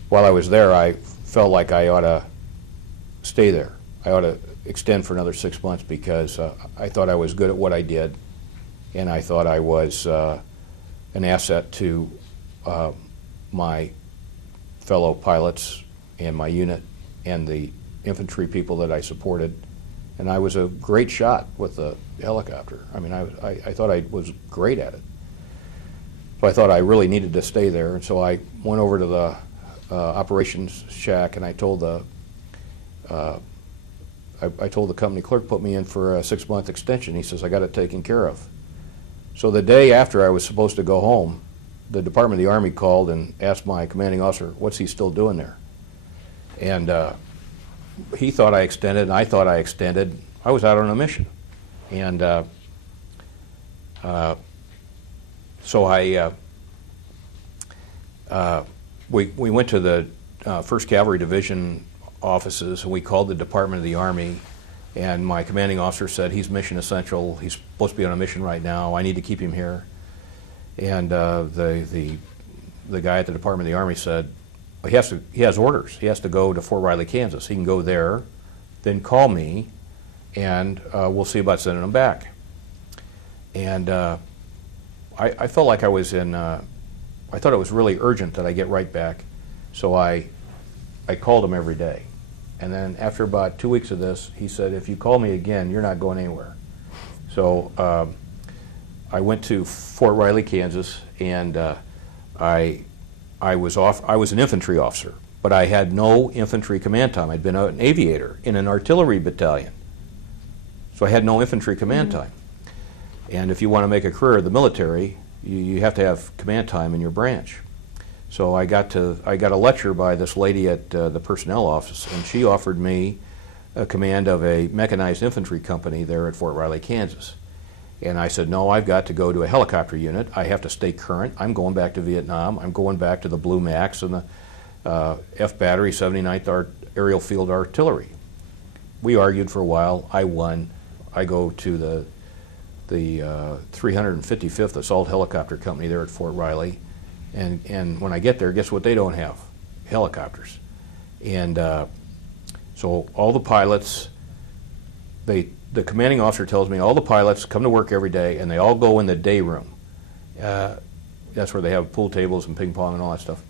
While I was there, I felt like I ought to stay there. I ought to extend for another 6 months because I thought I was good at what I did, and I thought I was an asset to my fellow pilots and my unit and the infantry people that I supported. And I was a great shot with the helicopter. I mean, I thought I was great at it. So I thought I really needed to stay there. And so I went over to the operations shack, and I told the company clerk, put me in for a 6-month extension. He says, I got it taken care of. So the day after I was supposed to go home, the Department of the Army called and asked my commanding officer, what's he still doing there? And he thought I extended, and I thought I extended. I was out on a mission. And so we went to the 1st Cavalry Division offices, and we called the Department of the Army, and my commanding officer said, he's mission essential, he's supposed to be on a mission right now, I need to keep him here. And the guy at the Department of the Army said, well, he has orders. He has to go to Fort Riley, Kansas. He can go there, then call me, and we'll see about sending him back. And I felt like I was in, I thought it was really urgent that I get right back, so I called him every day. And then after about 2 weeks of this, he said, if you call me again, you're not going anywhere. So I went to Fort Riley, Kansas, and I was an infantry officer, but I had no infantry command time. I'd been an aviator in an artillery battalion, so I had no infantry command time. And if you want to make a career in the military, you have to have command time in your branch. So I got a lecture by this lady at the personnel office, and she offered me a command of a mechanized infantry company there at Fort Riley, Kansas. And I said, no, I've got to go to a helicopter unit. I have to stay current. I'm going back to Vietnam. I'm going back to the Blue Max and the F Battery 79th Aerial Field Artillery. We argued for a while. I won. I go to the 355th Assault Helicopter Company there at Fort Riley. And when I get there, guess what they don't have? Helicopters. And so all the pilots, the commanding officer tells me all the pilots come to work every day, and they all go in the day room. That's where they have pool tables and ping pong and all that stuff.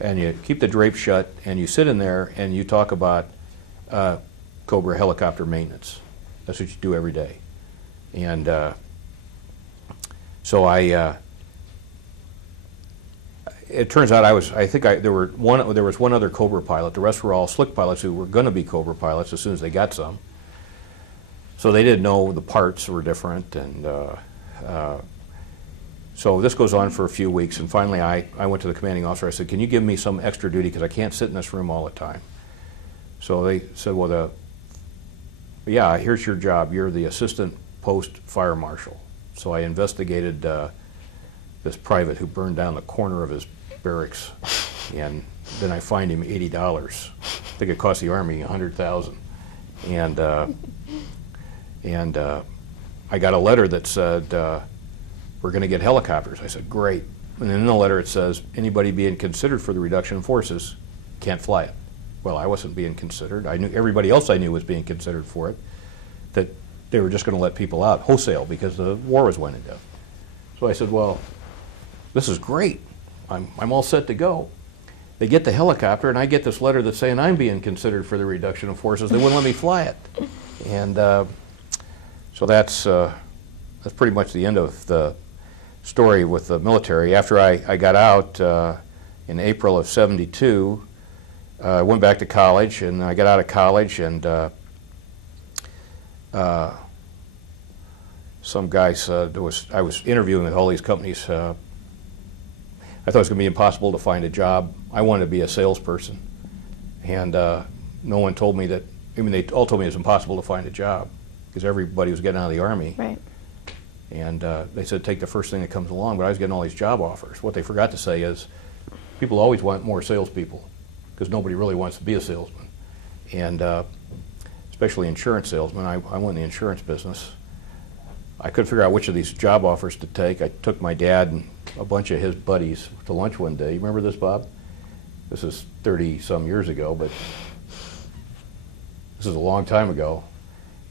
And you keep the drapes shut, and you sit in there, and you talk about Cobra helicopter maintenance. That's what you do every day. And so it turns out there was one other Cobra pilot. The rest were all slick pilots who were going to be Cobra pilots as soon as they got some. So they didn't know the parts were different, and so this goes on for a few weeks, and finally I went to the commanding officer. I said, can you give me some extra duty, because I can't sit in this room all the time. So they said, well, yeah, here's your job. You're the assistant post fire marshal. So I investigated this private who burned down the corner of his barracks, and then I fined him $80. I think it cost the Army $100,000. And I got a letter that said, we're going to get helicopters. I said, great. And then in the letter it says, anybody being considered for the reduction in forces can't fly it. Well, I wasn't being considered. I knew everybody else I knew was being considered for it, that they were just going to let people out wholesale because the war was winding down. So I said, well, this is great. I'm all set to go. They get the helicopter, and I get this letter that's saying I'm being considered for the reduction of forces. They wouldn't let me fly it. And so that's pretty much the end of the story with the military. After I got out in April of '72, I went back to college, and I got out of college, and some guy said, I was interviewing with all these companies. I thought it was going to be impossible to find a job. I wanted to be a salesperson, and no one told me that. I mean, they all told me it was impossible to find a job because everybody was getting out of the Army. Right. And they said, take the first thing that comes along, but I was getting all these job offers. What they forgot to say is, people always want more salespeople because nobody really wants to be a salesman. And especially insurance salesmen. I went in the insurance business. I couldn't figure out which of these job offers to take. I took my dad and a bunch of his buddies to lunch one day. You remember this, Bob? This is 30-some years ago, but this is a long time ago.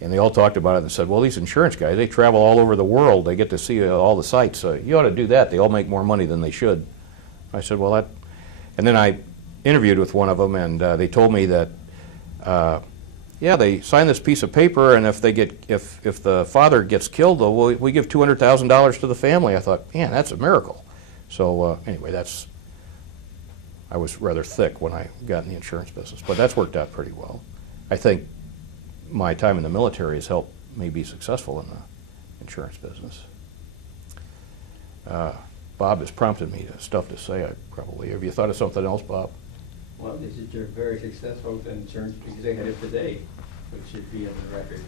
And they all talked about it and said, well, these insurance guys, they travel all over the world. They get to see all the sites. You ought to do that. They all make more money than they should. I said, well, that... And then I interviewed with one of them, and they told me that, yeah, they sign this piece of paper, and if the father gets killed, though, we give $200,000 to the family. I thought, man, that's a miracle. So anyway, I was rather thick when I got in the insurance business, but that's worked out pretty well. I think my time in the military has helped me be successful in the insurance business. Bob has prompted me to stuff to say. Have you thought of something else, Bob? Well, this is you're very successful insurance executive today, which should be on the record.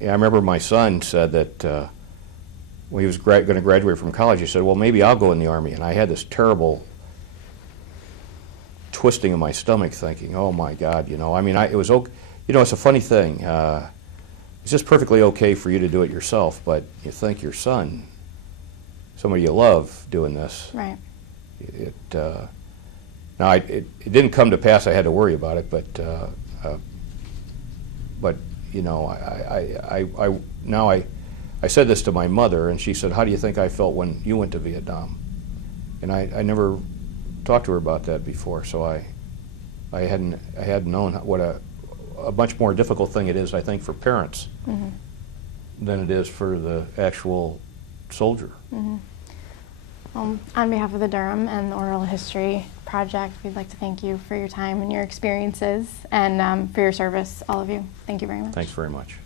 I remember my son said that when he was going to graduate from college, he said, well, maybe I'll go in the Army. And I had this terrible twisting in my stomach thinking, oh my God, I mean, it was okay. It's a funny thing. It's just perfectly okay for you to do it yourself, but you think your son, somebody you love, doing this. Right. It didn't come to pass. I had to worry about it, but I said this to my mother, and she said, how do you think I felt when you went to Vietnam? And I never talked to her about that before, so I hadn't known what a much more difficult thing it is, I think, for parents than it is for the actual soldier. On behalf of the Durham and the Oral History Project, we'd like to thank you for your time and your experiences and for your service, all of you. Thank you very much. Thanks very much.